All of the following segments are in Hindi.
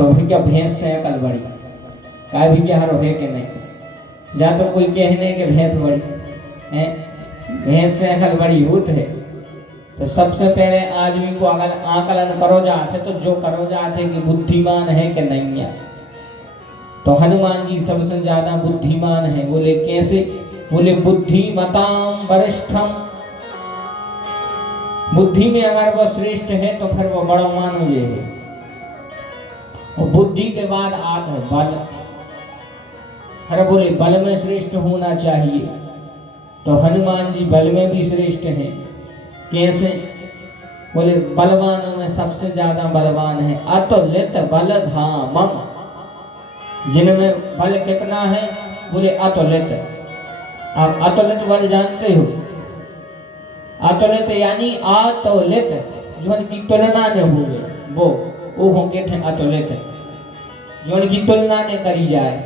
तो भैया भैंस से अकल बड़ी, का भैया हर है कि नहीं। जा तो कोई कहने के भैंस बड़ी है, भैंस से अकल बड़ी होत है। तो सबसे पहले आदमी को अगर आकलन करो जाते तो जो करो जाते कि बुद्धिमान है कि नहीं है। तो हनुमान जी सबसे ज्यादा बुद्धिमान है। बोले कैसे? बोले बुद्धिमताम वरिष्ठम, बुद्धि में अगर वो श्रेष्ठ है तो फिर वो बड़ा मानो ये है। और बुद्धि के बाद आता है बल। अरे बोले बल में श्रेष्ठ होना चाहिए, तो हनुमान जी बल में भी श्रेष्ठ हैं। कैसे? बोले बलवानों में सबसे ज्यादा बलवान है अतुलित बल धामम, जिनमें बल कितना है? बोले अतुलित। आप अतुलित बल जानते हो? अतुलित यानी अतुलित, जो उनकी तुलना न हो, वो हो कहते हैं अतुलित, जो उनकी तुलना न करी जाए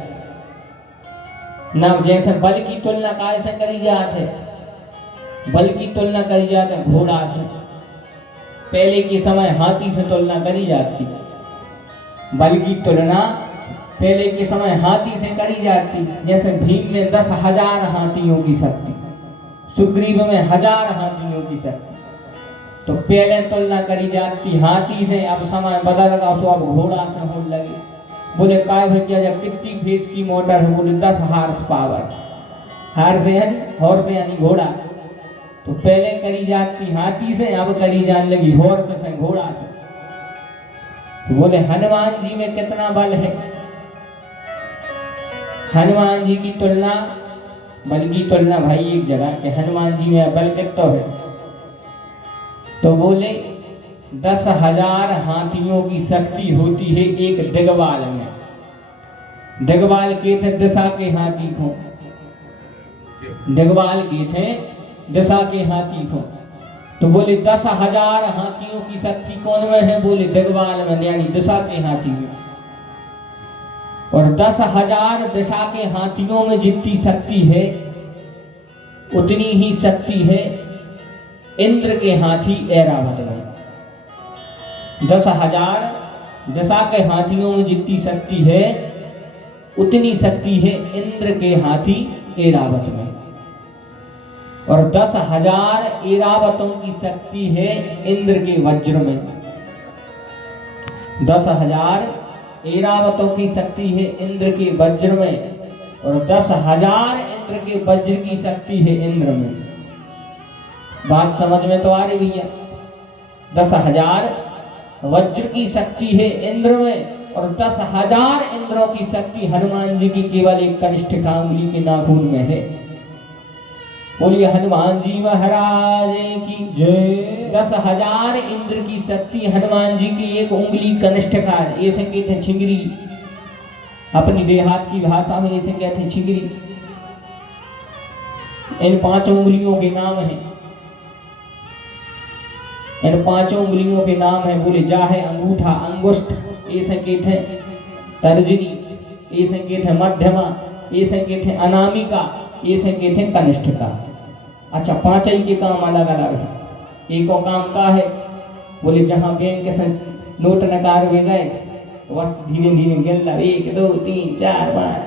ना। जैसे बल की तुलना कैसे करी जाते? बल की तुलना करी जाते घोड़ा से। पहले के समय हाथी से तुलना करी जाती, बल की तुलना पहले के समय हाथी से करी जाती। जैसे भीम में 10,000 हाथियों की शक्ति, सुग्रीव में 1000 हाथियों की शक्ति। तो पहले तुलना करी जाती हाथी से, अब समय बदल गया तो अब घोड़ा से होने लगी। बोले काय भैया जब कितनी भैंस की मोटर है? बोले 10 हार्स पावर। हार्स यानी घोड़ा। तो पहले करी जाती हाथी से, अब करी जाने लगी हॉर्स से, घोड़ा से। तो बोले हनुमान जी में कितना बल है? हनुमान जी की तुलना, बल की तुलना भाई एक जगह के, हनुमान जी में बल कितना है? तो बोले 10,000 हाथियों की शक्ति होती है एक दिग्बाल में। दिग्बाल के थे दिशा के हाथी को, दिग्बाल के थे दिशा के हाथी को। तो बोले 10,000 हाथियों की शक्ति कौन में है? बोले दिग्बाल में, यानी दिशा के हाथी में। और 10,000 दिशा के हाथियों में जितनी शक्ति है उतनी ही शक्ति है इंद्र के हाथी ऐरावत में। 10,000 दिशा के हाथियों में जितनी शक्ति है उतनी शक्ति है इंद्र के हाथी ऐरावत में। और 10,000 ऐरावतों की शक्ति है इंद्र के वज्र में। 10,000 ऐरावतों की शक्ति है इंद्र के वज्र में, और 10,000 इंद्र के वज्र की शक्ति है इंद्र में। बात समझ में तो आ रही भैया? 10,000 वज्र की शक्ति है इंद्र में, और 10,000 इंद्रों की शक्ति हनुमान जी की केवल एक कनिष्ठिका उंगली के नाखून में है। बोलिए हनुमान जी महाराज की जय। 10,000 इंद्र की शक्ति हनुमान जी की एक उंगली कनिष्ठिका, ये संकेत है छिंगरी। अपनी देहात की भाषा में इसे कहते हैं छिंगरी। इन 5 उंगलियों के नाम हैं, इन 5 उंगलियों के नाम है। बोले जा है अंगूठा, अंगुष्ठ, ये संकेत है तर्जनी, ये संकेत है मध्यमा, ये संकेत है अनामिका, ये संकेत है कनिष्ठिका। अच्छा, 5 ही के काम अलग अलग है। एक और काम का है? बोले जहाँ बैंक के नोट नकार में गए बस धीरे धीरे गिन ला, 1 2 3 4 5।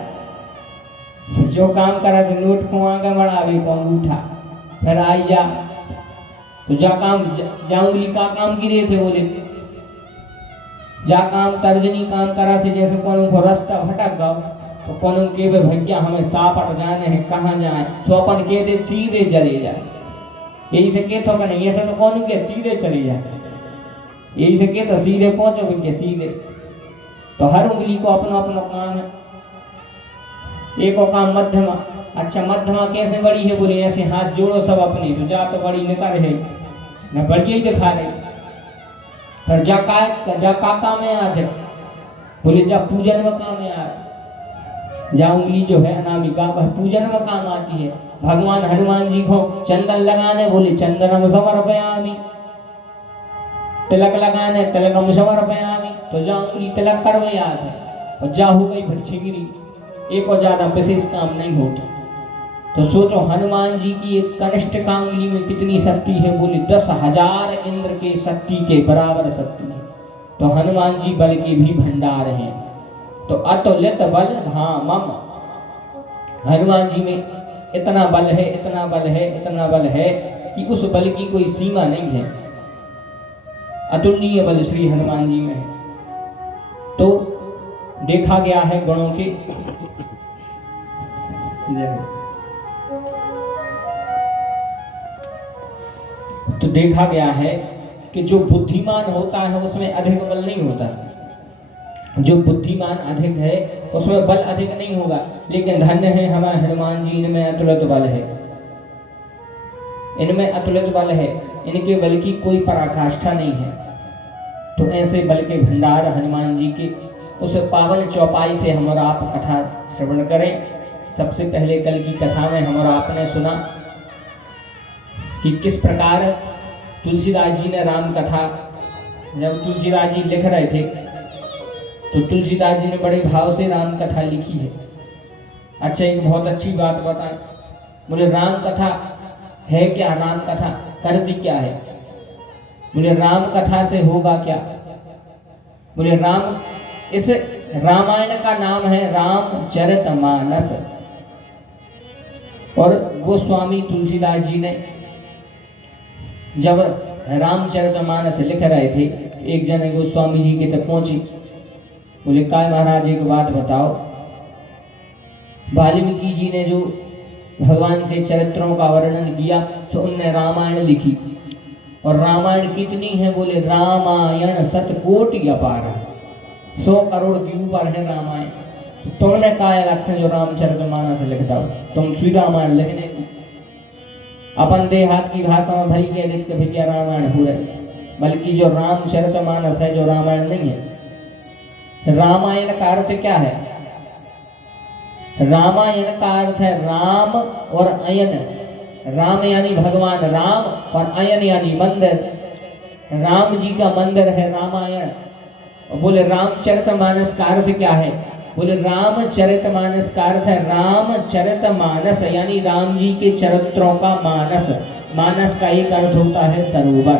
तो जो काम करा थे नोट को आगे बढ़ावे को अंगूठा, फिर आई जा तो जा काम जा उंगली का काम गिरे थे। बोले जा काम तर्जनी काम करा थे। जैसे कोनो को रास्ता भटक गया तो कोनो के भैया हमें सापट जाने हैं, कहाँ जाए? तो अपन के दे सीधे चले जाए, यही से के तो नहीं, ऐसे तो कोनो के सीधे चले जाए, यही से के तो सीधे पहुंचो के सीधे। तो हर उंगली को अपना अपना काम है। एक और काम मध्यमा। अच्छा, मध्यमा कैसे बड़ी है? बोले ऐसे हाथ जोड़ो सब अपने, तो जा तो बड़ी निकर है न, बढ़िया ही दिखा रहे। पर जा का में आते? बोले जा पूजन में काम में आते। जा उंगली जो है अनामिका वह पूजन में काम आती है। भगवान हनुमान जी को चंदन लगाने, बोले चंदनम समर्पयामि। तिलक लगाने, तिलकम समर्पयामि। तो जा उंगली तिलक कर में याद है, और जा हो गई फिर छिंगरी। एक और ज्यादा विशेष काम नहीं होता। तो सोचो हनुमान जी की एक कनिष्ठिका उंगली में कितनी शक्ति है? बोले 10,000 इंद्र के शक्ति के बराबर शक्ति है। तो हनुमान जी बल के भी भंडार हैं। तो अतुलित बल धामम, हनुमान जी में इतना बल है, इतना बल है, इतना बल है कि उस बल की कोई सीमा नहीं है। अतुलनीय बल श्री हनुमान जी में है। तो देखा गया है गुणों के तो देखा गया है कि जो बुद्धिमान होता है उसमें अधिक बल नहीं होता। जो बुद्धिमान अधिक है उसमें बल अधिक नहीं होगा, लेकिन धन्य है हमारे हनुमान जी, इनमें अतुलित बल है, इनमें अतुलित बल है, इनके बल की कोई पराकाष्ठा नहीं है। तो ऐसे बल के भंडार हनुमान जी के उस पावन चौपाई से हम और आप कथा श्रवण करें। सबसे पहले कल की कथा में हम और आपने सुना कि किस प्रकार तुलसीदास जी ने राम कथा, जब तुलसीदास जी लिख रहे थे तो तुलसीदास जी ने बड़े भाव से राम कथा लिखी है। अच्छा, एक बहुत अच्छी बात बताएं, बोले राम कथा है क्या, राम कथा कर्ज क्या है? बोले राम कथा से होगा क्या? बोले राम, इस रामायण का नाम है रामचरितमानस। और गोस्वामी तुलसीदास जी ने जब रामचरितमानस लिख रहे थे, एक जन गोस्वामी जी के तक पहुंची, बोले काय महाराज एक बात बताओ, वाल्मीकि जी ने जो भगवान के चरित्रों का वर्णन किया तो उनने रामायण लिखी, और रामायण कितनी है? बोले रामायण 7 कोटि अपार, 100 करोड़ के ऊपर है रामायण। तुमने काय लक्षण जो रामचरितमानस लिखता हो, तुम श्री रामायण लिखने की अपन देहात की भाषा में भरी कह देते कि भैया रामायण हो रही, बल्कि जो रामचरितमानस है जो रामायण नहीं है। रामायण का अर्थ क्या है? रामायण का अर्थ है राम और अयन। राम यानी भगवान राम और अयन यानी मंदिर। राम जी का मंदिर है रामायण। और बोले रामचरितमानस का अर्थ क्या है? बोले रामचरितमानस का अर्थ है रामचरितमानस यानी राम जी के चरित्रों का मानस। मानस का एक अर्थ होता है सरोवर।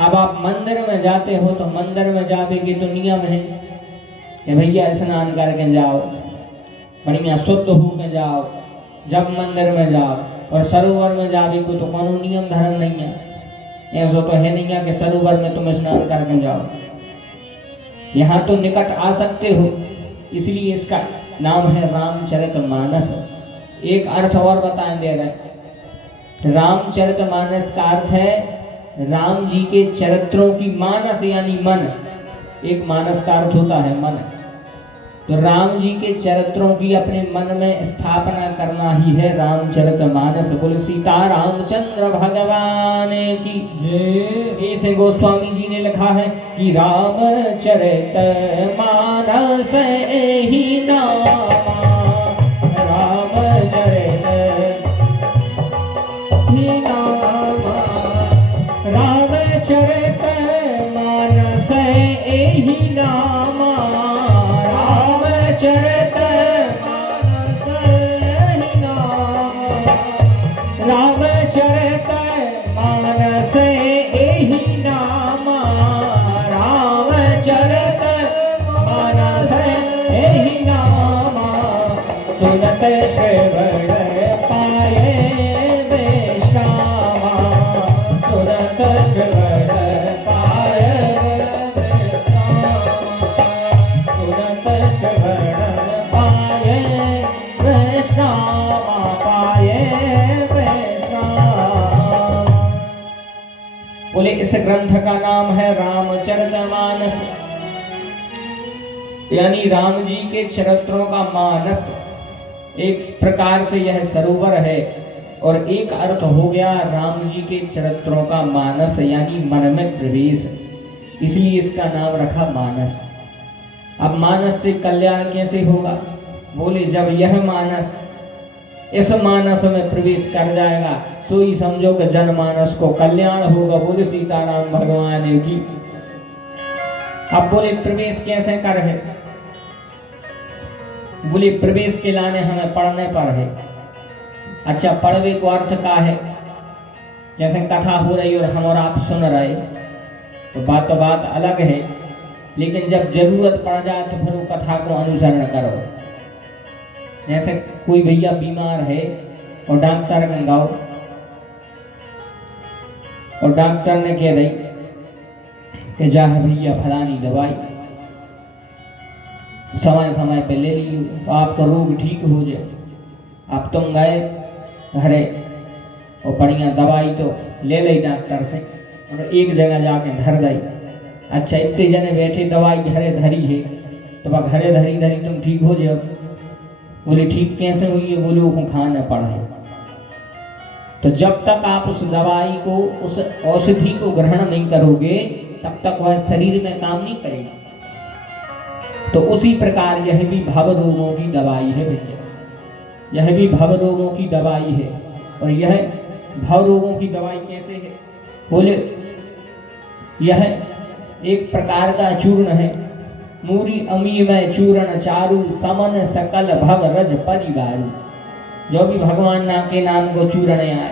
अब आप मंदिर में जाते हो तो मंदिर में जाने के तो नियम है कि भैया स्नान करके जाओ, बढ़िया शुद्ध होकर जाओ जब मंदिर में जाओ। और सरोवर में जावे को तो कोनो नियम धर्म नहीं है, ऐसा तो है नहीं है कि सरोवर में तुम स्नान करके जाओ। यहाँ तो निकट आ सकते हो, इसलिए इसका नाम है रामचरितमानस। एक अर्थ और बताएं दे रहे, रामचरितमानस का अर्थ है राम जी के चरित्रों की मानस यानी मन। एक मानस का अर्थ होता है मन। तो राम जी के चरित्रों की अपने मन में स्थापना करना ही है रामचरितमानस। बोले सीता रामचंद्र भगवान की जय। ऐसे गोस्वामी जी ने लिखा है कि रामचरित मानस ही नामा, रामचरित ही नामा, रामचरित मानस ही नामा, रामचरित मानस ही नामा, रामचरित मानस ही नामा, रामचरित मानस ही नामा। सुनत श्रवण पाए विश्रामा, सुनत श्रवण पाए विश्रामा, सुनत श्रवण पाए विश्रामा, पाए विश्रामा। बोले इस ग्रंथ का नाम है रामचरितमानस यानी राम जी के चरित्रों का मानस। एक प्रकार से यह सरोवर है और एक अर्थ हो गया राम जी के चरित्रों का मानस यानी मन में प्रवेश, इसलिए इसका नाम रखा मानस। अब मानस से कल्याण कैसे होगा? बोले जब यह मानस इस मानस में प्रवेश कर जाएगा तो ही समझो कि जनमानस को कल्याण होगा। बोले सीताराम भगवान की। अब बोले प्रवेश कैसे कर है? बोले प्रवेश के लाने हमें पढ़ने पर है। अच्छा, पढ़वे को अर्थ का है? जैसे कथा हो रही और हम और आप सुन रहे तो बात अलग है, लेकिन जब जरूरत पड़ जाए तो फिर वो कथा को अनुसरण करो। जैसे कोई भैया बीमार है और डॉक्टर के गाओ, और डॉक्टर ने कह दी कि जा भैया फलानी दवाई समय समय पे ले ली, तो आपका रोग ठीक हो जाए। अब तुम गए घरे और बढ़िया दवाई तो ले ली डॉक्टर से, और एक जगह जाके धर गई। अच्छा इतने जने बैठे दवाई घरे धरी है, तो वह घरे धरी धरी तुम ठीक हो जाओ। बोले ठीक कैसे हुई है? बोले वो खाना पड़ा है। तो जब तक आप उस दवाई को, उस औषधि को ग्रहण नहीं करोगे, तब तक वह शरीर में काम नहीं करेगा। तो उसी प्रकार यह भी भव रोगों की दवाई है भैया, यह भी भव रोगों की दवाई है। और यह भव रोगों की दवाई कैसे है? बोले यह एक प्रकार का चूर्ण है। मूरी अमी में चूर्ण चारू, समन सकल भव रज परिवारू। जो भी भगवान नाम के नाम को चूर्ण आए,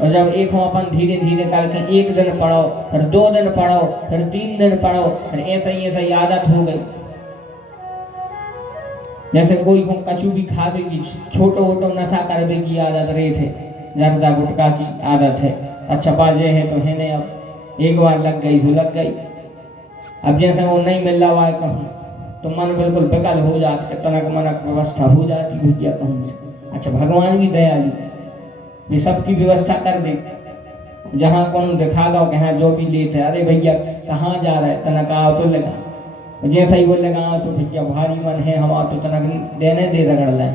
और जब एक हो अपन धीरे धीरे करके एक दिन पढ़ो, फिर 2 दिन पढ़ो, फिर 3 दिन पढ़ो, फिर ऐसा ही आदत हो गई। जैसे कोई को कछु भी खावे की, छोटो छोटो नशा करवे की आदत रहे थे, जर्दा गुटखा की आदत है। अच्छा बाजे है तो है नहीं, अब एक बार लग गई तो लग गई। अब जैसे वो नहीं मिल रहा है कहूँ तो मन बिल्कुल बेकल हो जाता, तनक मनक व्यवस्था हो जाती भैया कहूँ से। अच्छा भगवान भी दयालु, ये सबकी व्यवस्था कर दे। जहाँ कौन दिखा दो कि हाँ जो भी लेते, अरे भैया कहाँ जा रहा है, तनक आओ तो लगा। जैसा ही वो लगा तो भैया भारी मन है हमारा, तो तनक देने दे रगड़ लें।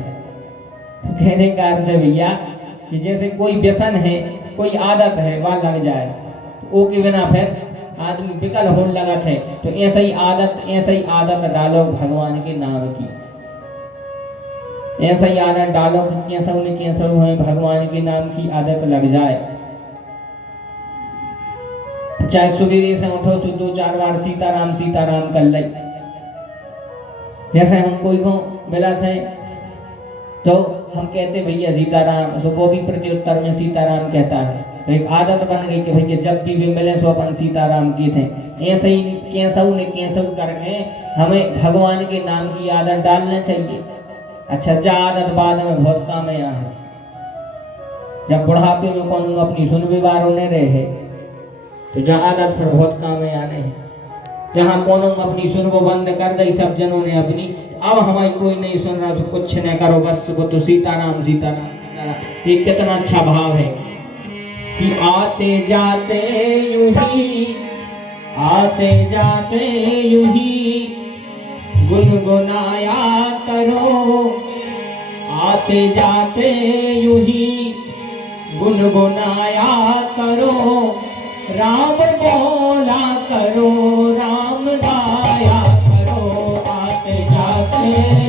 तो कहने का अर्थ है भैया कि जैसे कोई व्यसन है, कोई आदत है, वह लग जाए तो वो के बिना फिर आदमी बिकल होने लगा थे। तो ऐसा ही आदत डालो भगवान के नाम की, ऐसा ही आदत डालो कि कैसा हुए भगवान के नाम की आदत लग जाए। चाहे सुबह से उठो तो 2-4 बार सीताराम सीताराम कर ले। जैसे हम कोई को मिला थे तो हम कहते भैया सीताराम, तो वो भी प्रत्युत्तर में सीताराम कहता है। तो एक आदत बन गई कि भैया जब भी मिले सो अपन सीताराम की थे। ऐसे ही कैसव करके हमें भगवान के नाम की आदत डालना चाहिए। अच्छा जा आदत बाद में बहुत काम है यहाँ, जब बुढ़ापे में कौन अपनी सुनबे बार होने रहे, तो जहाँ आदत फिर बहुत काम है आने हैं। जहाँ कौन अपनी सुनबो बंद कर दी सब जनों ने अपनी, अब हमारी कोई नहीं सुन रहा तो कुछ न करो, बस वो तो सीताराम सीताराम सीताराम। ये कितना अच्छा भाव है कि आते जाते यूं ही गुनगुनाया करो, आते जाते यूं ही गुनगुनाया करो, राम बोला करो, राम गाया करो, आते जाते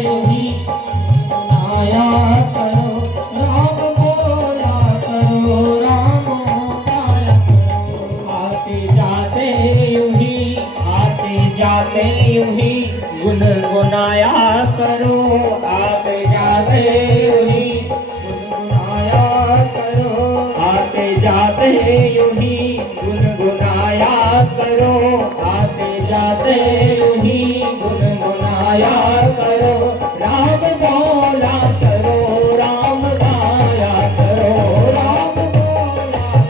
यूं ही गुनगुनाया करो, राम बोला करो, राम गाया करो, आते जाते यूं ही गुनगुनाया करो, आते जाते यूं ही गुनगुनाया करो, आते जाते यूं ही गुनगुनाया करो, आते जाते यूं ही गुनगुनाया करो, राम बोला करो, राम गाया करो, राम बोला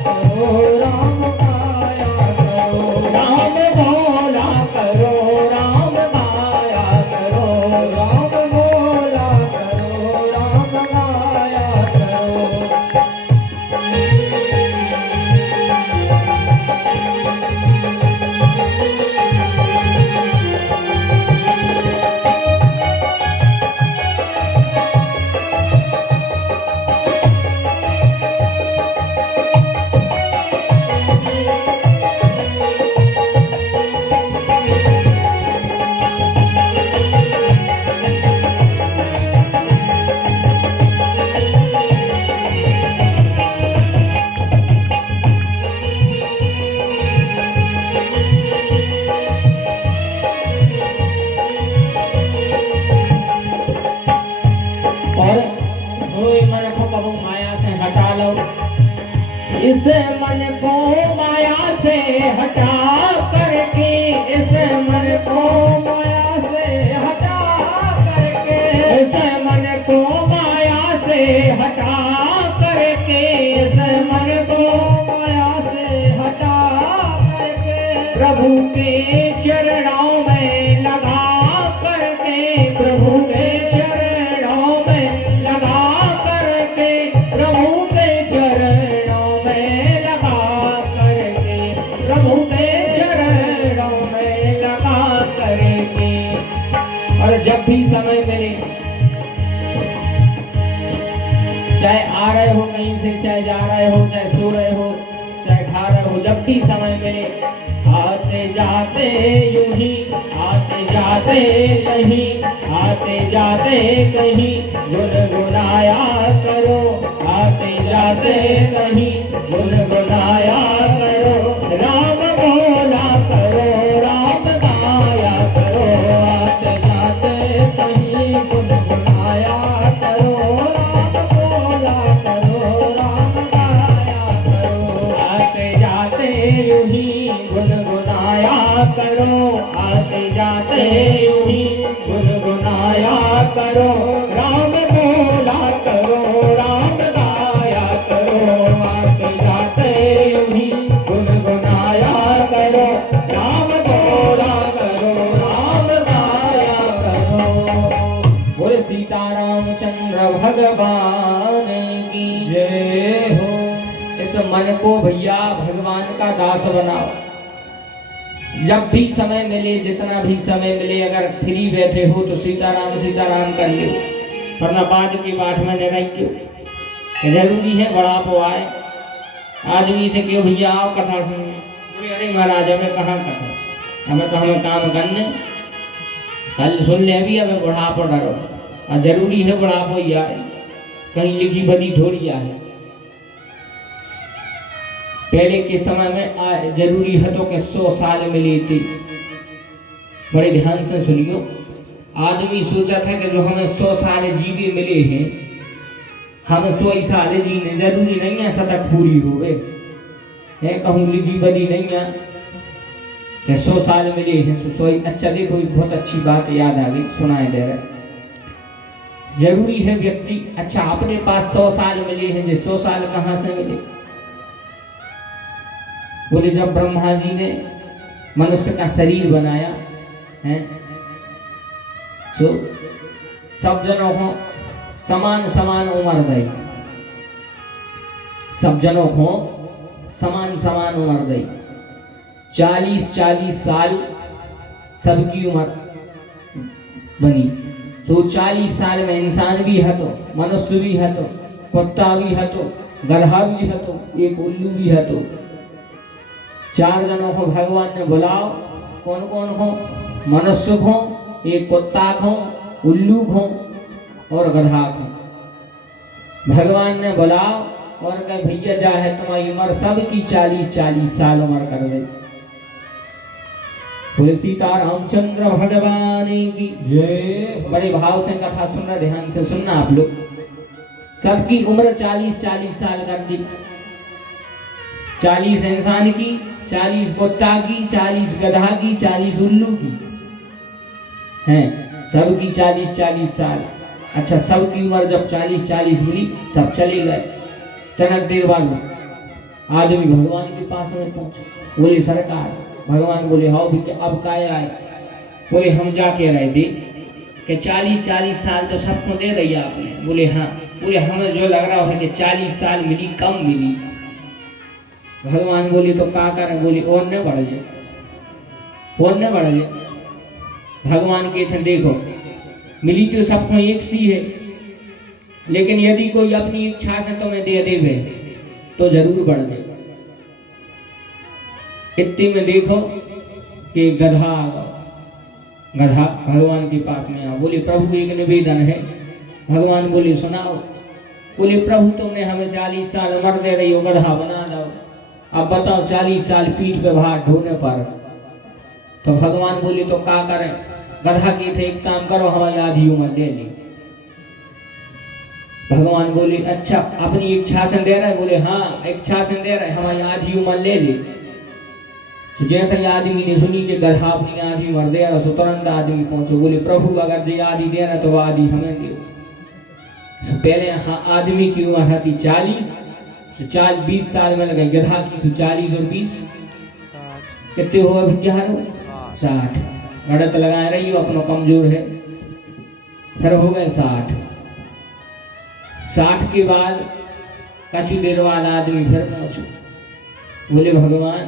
करो, राम गाया करो, राम बोला करो, राम गाया करो, राम बोला करो, राम गाया करो। इस मन को माया से हटा कर के चरणों में लगा करके, प्रभु के चरणों में लगा करके, प्रभु के चरणों में लगा करके, प्रभु के चरणों में लगा करके। और जब भी समय मिले, चाहे आ रहे हो कहीं से, चाहे जा रहे हो, चाहे सो रहे हो, चाहे खा रहे हो, जब भी समय मिले, आते जाते यूं ही, आते जाते कहीं, आते जाते कहीं गुनगुनाया करो, आते जाते कहीं गुनगुनाया करो, राम बोला करो, राम गाया करो, आते जाते कहीं गुनगुनाया करो, राम बोला करो, राम गाया करो, आते जाते यूं ही गुनगुनाया करो, आते जाते यूं ही गुनगुनाया करो, राम बोला करो, राम गाया करो, आते जाते यूं ही गुनगुनाया करो, राम बोला करो, राम गाया करो। बोले सीतारामचंद्र भगवान की जय हो। इस मन को भैया भगवान का दास बनाओ। जब भी समय मिले, जितना भी समय मिले, अगर फ्री बैठे हो तो सीताराम कर लो, वरना बाद की पाठ में न रहियो। जरूरी है बुढ़ापो आए, आदमी से क्यों भैया आओ कथा सुनने, बोले अरे महाराज हमें कहाँ कथा, हमें तो हमें काम करने, कल सुन ले अभी हमें बुढ़ापो डरो। और जरूरी है बुढ़ापो ही आए, कहीं लिखी बदी थोड़ी आए। पहले के समय में जरूरी है तो कि 100 साल मिले थे। बड़े ध्यान से सुनियो, आदमी सोचा था कि जो हमें 100 साल जीवे मिले हैं, हम 100 साल जीने जरूरी नहीं है शतक पूरी होवे है, कहूँ लिखी बदी नहीं है कि 100 साल मिले हैं 100। अच्छा देखो, एक बहुत अच्छी बात याद आ गई, सुनाए दे रहा। जरूरी है व्यक्ति, अच्छा अपने पास 100 साल मिले हैं, जो 100 साल कहाँ से मिले? बोले जब ब्रह्मा जी ने मनुष्य का शरीर बनाया है, तो सब जनों को समान समान उम्र दी, सब जनों को समान समान उम्र दी। 40-40 साल सबकी उम्र बनी। तो 40 साल में इंसान भी है, तो मनुष्य भी है, तो कुत्ता भी है, तो गधा भी है, तो एक उल्लू भी है। तो 4 जनों को भगवान ने बुलाओ, कौन कौन को? मनुष्य को, एक कुत्ता को, उल्लू को और गधा को। भगवान ने बुलाओ और कहे भैया जा है तुम्हारी उम्र सबकी 40-40 साल उम्र कर दे। बोले सीतारामचंद्र भगवान की जय। बड़े भाव से कथा सुनना, ध्यान से सुनना आप लोग। सबकी उम्र 40-40 साल कर दी। 40 इंसान की, 40 कुत्ता की, 40 गधा की, 40 उल्लू की हैं, सबकी 40-40 साल। अच्छा, सबकी उम्र जब 40-40 मिली, सब चले गए। तनक देर बाद आदमी भगवान के पास में पहुंचे। बोले सरकार, भगवान बोले हाँ भी अब काय आए? बोले हम जा के रहे थे कि 40-40 साल तो सबको दे दिया आपने। बोले हाँ। बोले हमें जो लग रहा है कि 40 साल मिली, कम मिली। भगवान बोले तो क्या करें? बोले और न बढ़ जाए, और न बढ़ जाए। भगवान के थे देखो, मिली तो सबको एक सी है, लेकिन यदि कोई अपनी इच्छा से तुम्हें दे देवे तो जरूर बढ़ जाए। इतने में देखो कि गधा आ गया। गधा भगवान के पास में आ। बोले प्रभु एक निवेदन है। भगवान बोले सुनाओ। बोले प्रभु तुमने हमें 40 साल उम्र दे रही हो, गधा बना दो। अब बताओ 40 साल पीठ पे भार ढोने पर। तो भगवान बोले तो क्या करें? गधा के थे एक काम करो, हमारी आधी उम्र ले ली। भगवान बोले अच्छा अपनी इच्छा से दे रहे? बोले हाँ इच्छा से दे रहे, हमारी आधी उम्र ले ली। तो जैसे ही आदमी ने सुनी कि गधा अपनी आधी उम्र दे रहा, तो तुरंत आदमी पहुंचो। बोले प्रभु अगर जी आधी दे रहा तो आधी हमें दो। तो पहले हाँ आदमी की उम्र थी 40, तो 20 साल में लगे। गधा की 40 और 20 कितने हो अभी क्या 60। गड़त लगा रही हो अपना कमजोर है। फिर हो गए 60। 60 के बाद कछु देर बाद आदमी फिर पहुंचो, बोले भगवान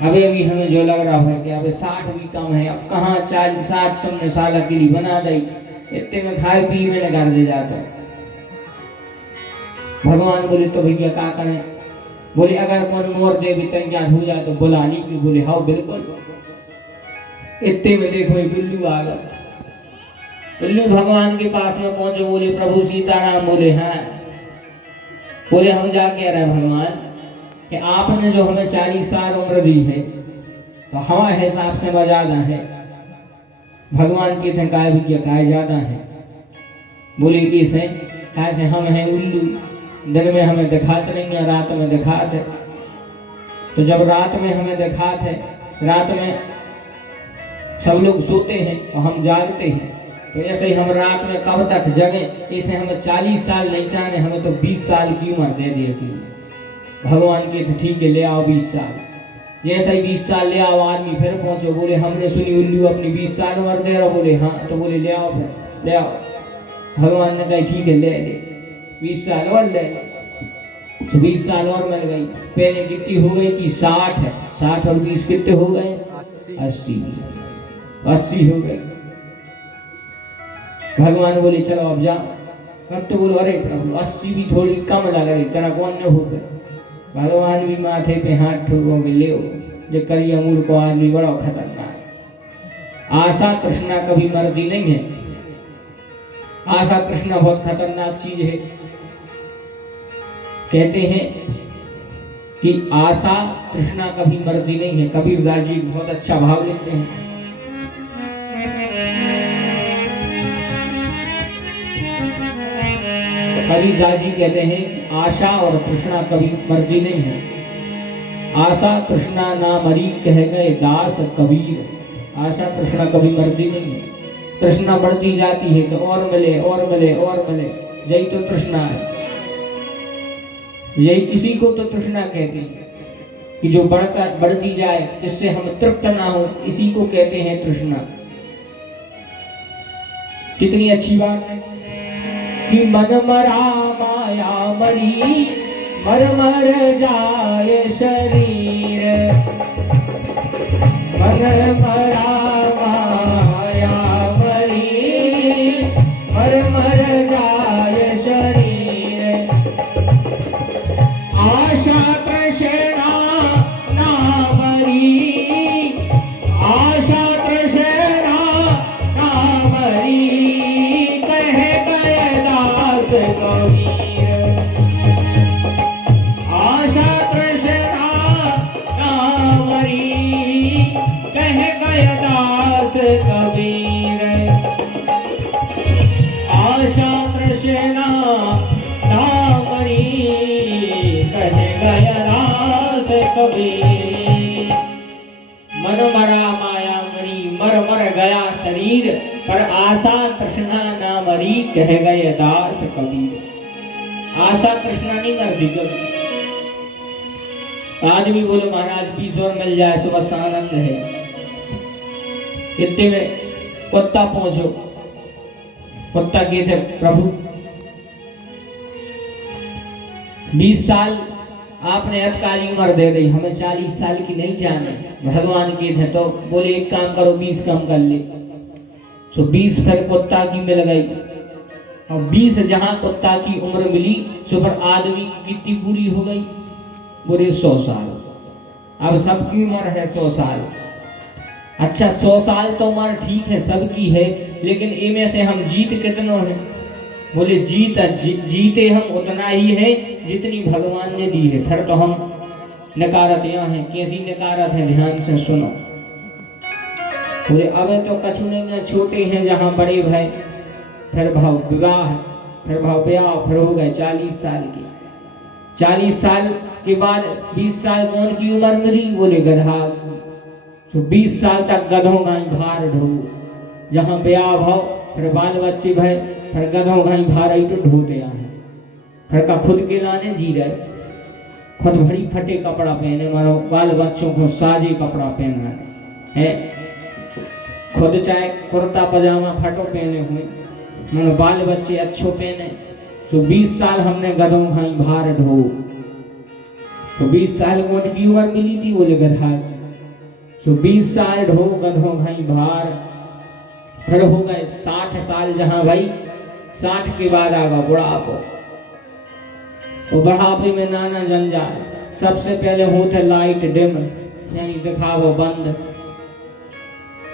अभी अभी हमें जो लग रहा है कि अभी 60 भी कम है, अब कहाँ 40 60 तुमने साल अकेली बना दी, इतने में खाए पी में घर से जाता। भगवान बोले तो भैया क्या करें? बोले अगर कौन मोर दे भी तंग हो जाए तो बुला ली कि बोले हाँ बिल्कुल। इतने में देखो गुल्लू आ गया। गुल्लू भगवान के पास में पहुंचे, बोले प्रभु सीताराम। बोले हाँ। बोले हम जा कह रहे भगवान कि आपने जो हमें 40 साल उम्र दी है तो हमारे हिसाब से वह ज्यादा है। भगवान के थे काय भी काय ज्यादा है? बोले कैसे? कैसे हम हैं उल्लू, दिन में हमें दिखाते नहीं है, रात में दिखाते। तो जब रात में हमें दिखाते, रात में सब लोग सोते हैं और हम जागते हैं, तो ऐसे ही हम रात में कब तक जगे? इसे हमें 40 साल नहीं चाहने, हमें तो 20 साल की उम्र दे दी। भगवान के तो ठीक है ले आओ 20 साल। जैसे ही 20 साल ले आओ, आदमी फिर पहुंचो, बोले हमने सुनी उल्लू अपनी 20 साल उम्र दे रहा। बोले हाँ। तो बोले ले आओ, फिर ले आओ। भगवान ने कहा ठीक है ले ले 20 साल और ले ले। तो 20 साल और मिल गई। पहले कितनी हो गई कि 60 है, 60 और 20 कितने हो गए? 80 हो गए। भगवान बोले चलो अब जाओ। अब तो बोलो अरे प्रभु 80 भी थोड़ी कम लग रही, तेरा कौन न हो गए? भगवान भी माथे पे हाथ ठोकोगे ले जो करिया मूल को आदमी बड़ा खतरनाक। आशा तृष्णा कभी मरती नहीं है। आशा तृष्णा बहुत खतरनाक चीज है। कहते हैं कि आशा तृष्णा कभी मरती नहीं है। कबीरदास जी बहुत अच्छा भाव लिखते हैं। कबीरदास जी कहते हैं कि आशा और तृष्णा कभी मरती नहीं है। आशा तृष्णा ना मरी कह गए दास कबीर। आशा तृष्णा कभी मरती नहीं है। तृष्णा बढ़ती जाती है तो और मिले और मिले और मिले, यही तो तृष्णा है। यही इसी को तो तृष्णा कहते हैं कि जो बढ़कर बढ़ती जाए, जिससे हम तृप्त ना हो, इसी को कहते हैं तृष्णा। कितनी अच्छी बात है कि मन मरा माया मरी, मर मर जाए शरीर। मन मरा माया मरी, मर मर जाए शरीर। आशा तृष्णा ना मरी, आशा तृष्णा ना मरी, कह गए दास कबीर। आशा तृष्णा ना मरी, कह गए दास कबीर। आशा तृष्णा ना मरी, कह गए दास कबीर। मन मरा माया मरी, मर मर गया शरीर, पर आशा तृष्णा ना मरी, कह गए दास कबीर। आशा तृष्णा नहीं मरती कभी। आदमी बोले महाराज 20 और मिल जाए तो बस आनंद है। इतने में कुत्ता पहुंचो। कुत्ता कहते प्रभु 20 साल आपने अतकाली उम्र दे दी, हमें 40 साल की नहीं जाने। भगवान के थे तो बोले एक काम करो 20 कम कर ले। तो 20 फिर कुत्ता की मिल गई। और 20 जहां कुत्ता की उम्र मिली, सो पर आदमी की कितनी पूरी हो गई? बोले 100 साल। अब सबकी उम्र है 100 साल। अच्छा 100 साल तो उम्र ठीक है सबकी है, लेकिन इनमें से हम जीत कितनों हैं? बोले जीते हम उतना ही है जितनी भगवान ने दी है। फिर तो हम नकारत यहाँ हैं। कैसी नकारत है? ध्यान से सुनो। बोले अब तो कछु नहीं, छोटे हैं जहाँ बड़े भाई। फिर भाव विवाह, फिर भाव ब्याह, फिर हो गए 40 साल की। 40 साल के बाद 20 साल कौन की उम्र मिली? बोले गधा। तो 20 साल तक गधों गाई भार ढो। जहाँ ब्याह भाव, फिर बाल बच्चे भाई, फिर गधों गाई भार आई तो ढोते आए। फिर का खुद के लाने जी रहे। खुद भरी फटे कपड़ा पहने, मानो बाल बच्चों को साजे कपड़ा पहना है, खुद चाहे कुर्ता पजामा फटो पहने हुए, मानो बाल बच्चे अच्छो पहने। तो 20 साल हमने गधों खाई भार ढो। तो 20 साल की उम्र मिली थी बोले गधा। तो 20 साल ढो गधों खाई भार। फिर हो गए 60 साल, जहां भाई 60 के बाद आ गया बुढ़ापो। वो बुढ़ापे में नाना जंजाल। सबसे पहले होते लाइट डिम, यानी दिखावो बंद।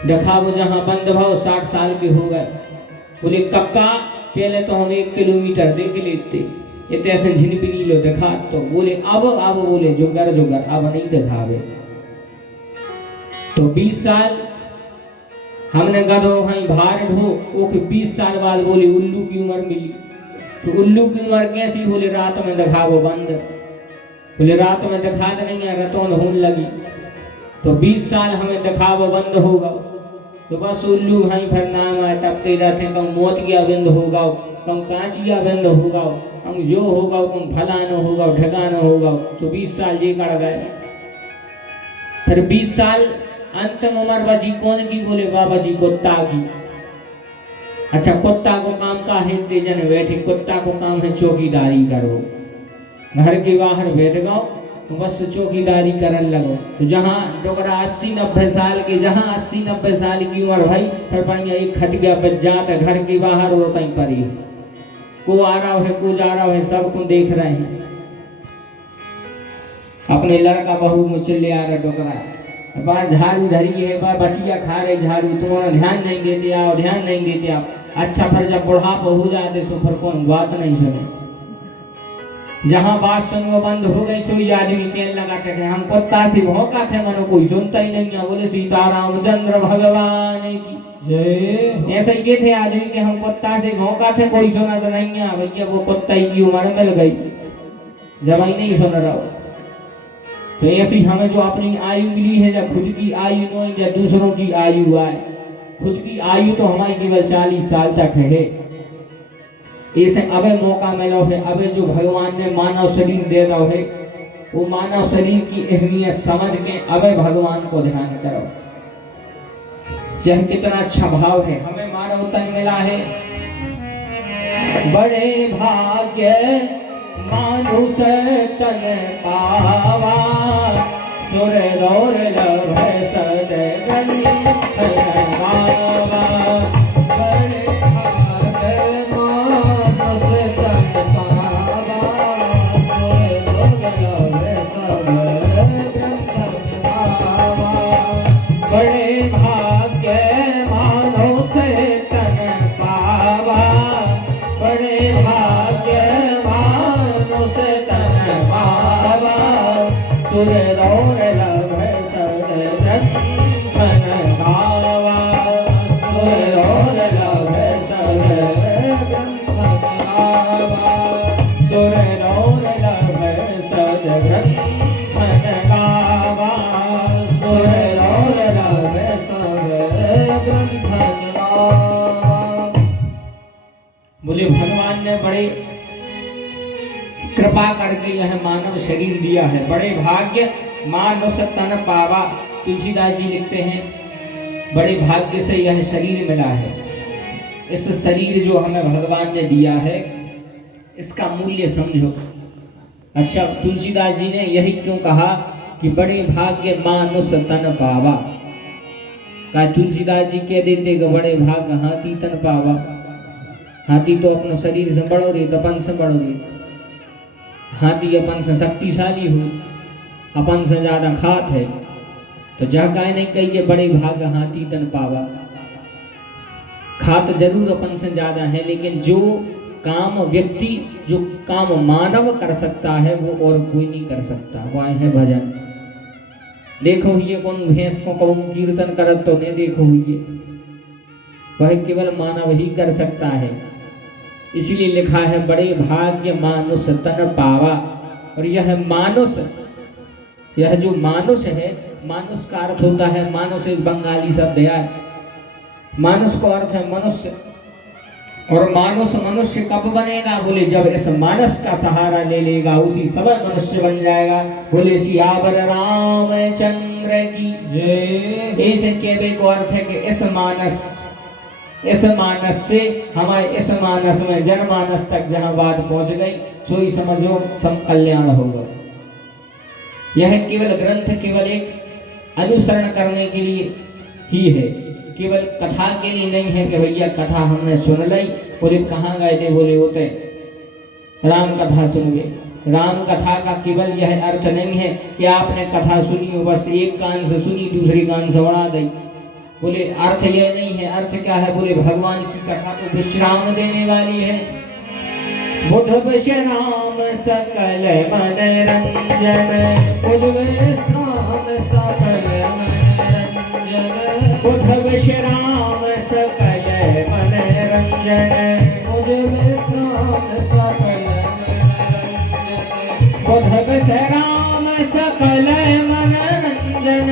दिखावो जहां बंद भाव 60 साल के हो गए। बोले कक्का पहले तो हम 1 किलोमीटर देख लेते, ये तैसे झिनपिनी लो दिखा। तो बोले अब बोले जुगर अब नहीं दिखावे। तो 20 साल हमने गधों खाई भार ढो। ओके 20 साल बाद बोले उल्लू की उम्र मिली। तो उल्लू की उम्र कैसी? बोले रात में दिखावो बंद। बोले रात में दिखाते नहीं है, रतौन होने लगी। तो 20 साल हमें दिखावो बंद होगा। तो बस उल्लू भाई फिर नाम आए टपते रहते, कहूँ मोतिया बिंद होगा, कहूँ कांचिया बिंद होगा, कहूँ जो होगा, कहूँ फलाना होगा, ढगाना होगा। तो 20 साल ये कड़ गए। फिर 20 साल अंतिम उम्र बची कौन की? बोले बाबा जी कुत्ता की। अच्छा कुत्ता को काम का है जन बैठे, कुत्ता को काम है चौकीदारी करो। घर के बाहर बैठ गओ तो बस चौकीदारी करने लगो। तो जहाँ डोकरा 80-90 साल के, जहाँ 80-90 साल की उम्र भाई, फिर बढ़िया एक खटिया पे जाते घर के बाहर रोता ही पड़ी। को आ रहा है को जा रहा है, सबको देख रहे हैं। अपने लड़का बहू में चिल्ले आ रहा डोकरा, बार झाड़ू धरी है, बार बचिया खा रहे झाड़ू, तुम्हारा ध्यान नहीं देते आओ, ध्यान नहीं देते आओ। अच्छा फिर जब बुढ़ापा हो जाते तो फिर कौन बात नहीं सुने। जहाँ बात सुनो बंद हो गई तो आदमी कहने लगा कि हम कुत्ता से भौंका थे, मनो कोई सुनता ही नहीं है। बोले सीतारामचंद्र भगवान की जय। ऐसे ही थे आदमी के हम कुत्ता से भौंका थे, कोई सुना तो नहीं है। भैया वो कुत्ता की उम्र मिल गई, जब ही नहीं सुन रहा। तो ऐसी हमें जो अपनी आयु मिली है, जब खुद की आयु नो या दूसरों की आयु आए, खुद की आयु तो हमारी केवल 40 साल तक है। ऐसे अबे मौका मिलो है, अबे जो भगवान ने मानव शरीर दे रहा है, वो मानव शरीर की अहमियत समझ के अबे भगवान को ध्यान करो। यह कितना अच्छा भाव है। हमें मानव तन मिला है, बड़े भाग्य मानुष तन पावा, सुर दौर लभ सदगन बाबा। बड़े भाग्य मानुष तन पावा, सुर दौर लभ सदगन बाबा। बड़े भाग्य मानुष तन पावा, बड़े भाग्य सुर दौर लभ सदगन गावा, सुर दौर लभ सदगन गावा, सुर दौर लभ सदगन गावा, सुर दौर लभ सदगन गावा। बोले भगवान ने बड़े कृपा करके यह मानव शरीर दिया है। बड़े भाग्य मानुष तन पावा। तुलसीदास जी लिखते हैं बड़े भाग्य से यह शरीर मिला है। इस शरीर जो हमें भगवान ने दिया है, इसका मूल्य समझो। अच्छा तुलसीदास जी ने यही क्यों कहा कि बड़े भाग्य मानुष तन पावा? का तुलसीदास जी कह देते कि बड़े भाग्य हाथी तन पावा। हाथी तो अपने शरीर से बड़ो रही, अपन से बड़ो रही। हाथी अपन से शक्तिशाली हो, अपन से ज्यादा खात है, तो जह गाय नहीं कही के बड़े भाग हाथी तन पावा। खात जरूर अपन से ज्यादा है, लेकिन जो काम व्यक्ति, जो काम मानव कर सकता है, वो और कोई नहीं कर सकता। वह है भजन। देखो ये कौन भैंस को कहूँ कीर्तन करत तो नहीं, देखो ये वह केवल मानव ही कर सकता है। इसलिए लिखा है बड़े भाग्य मानुष तन पावा। और यह मानुष, यह जो मानुष है, मानुष का अर्थ होता है, मानुष एक बंगाली शब्द है। मानुष का अर्थ है मनुष्य, और मानुष मनुष्य कब बनेगा? बोले जब इस मानस का सहारा ले लेगा उसी समय मनुष्य बन जाएगा। बोले सियावर रामचंद्र की जय। इसे कहने को अर्थ है कि इस मानस से हमारे इस मानस में जनमानस तक जहाँ बात पहुंच गई सो ही समझो सब कल्याण होगा। यह केवल ग्रंथ केवल एक अनुसरण करने के लिए ही है, केवल कथा के लिए नहीं है कि भैया कथा हमने सुन ली। बोले कहाँ गए थे? बोले होते राम कथा सुनिए। राम कथा का केवल यह अर्थ नहीं है कि आपने कथा सुनी हो, बस एक कान से सुनी दूसरी कान से उड़ा दी। बोले अर्थ यह नहीं है। अर्थ क्या है? बोले भगवान की कथा तो विश्राम देने वाली है। बुध विश्राम सकल मनरंजन, बुध विश्राम सकल मनरंजन, बुध विश्राम सकल मनरंजन, बुध विश्राम सकल मनरंजन, बुध विश्राम सकल मनरंजन,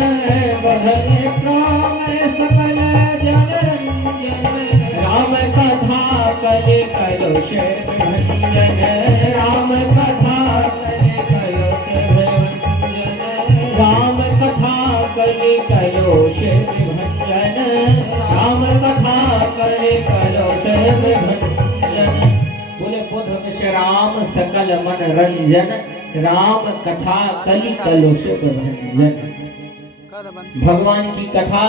बुध विश्राम सकल जनरंजन, राम कथा कलि कलुष भंजन, राम कथा कलि कलुष भंजन, राम कथा कलि कलुष भंजन, राम कथा कलि कलुष भंजन। बोले बुध विश्राम सकल मनरंजन, राम कथा कलि कलुष भंजन। भगवान की कथा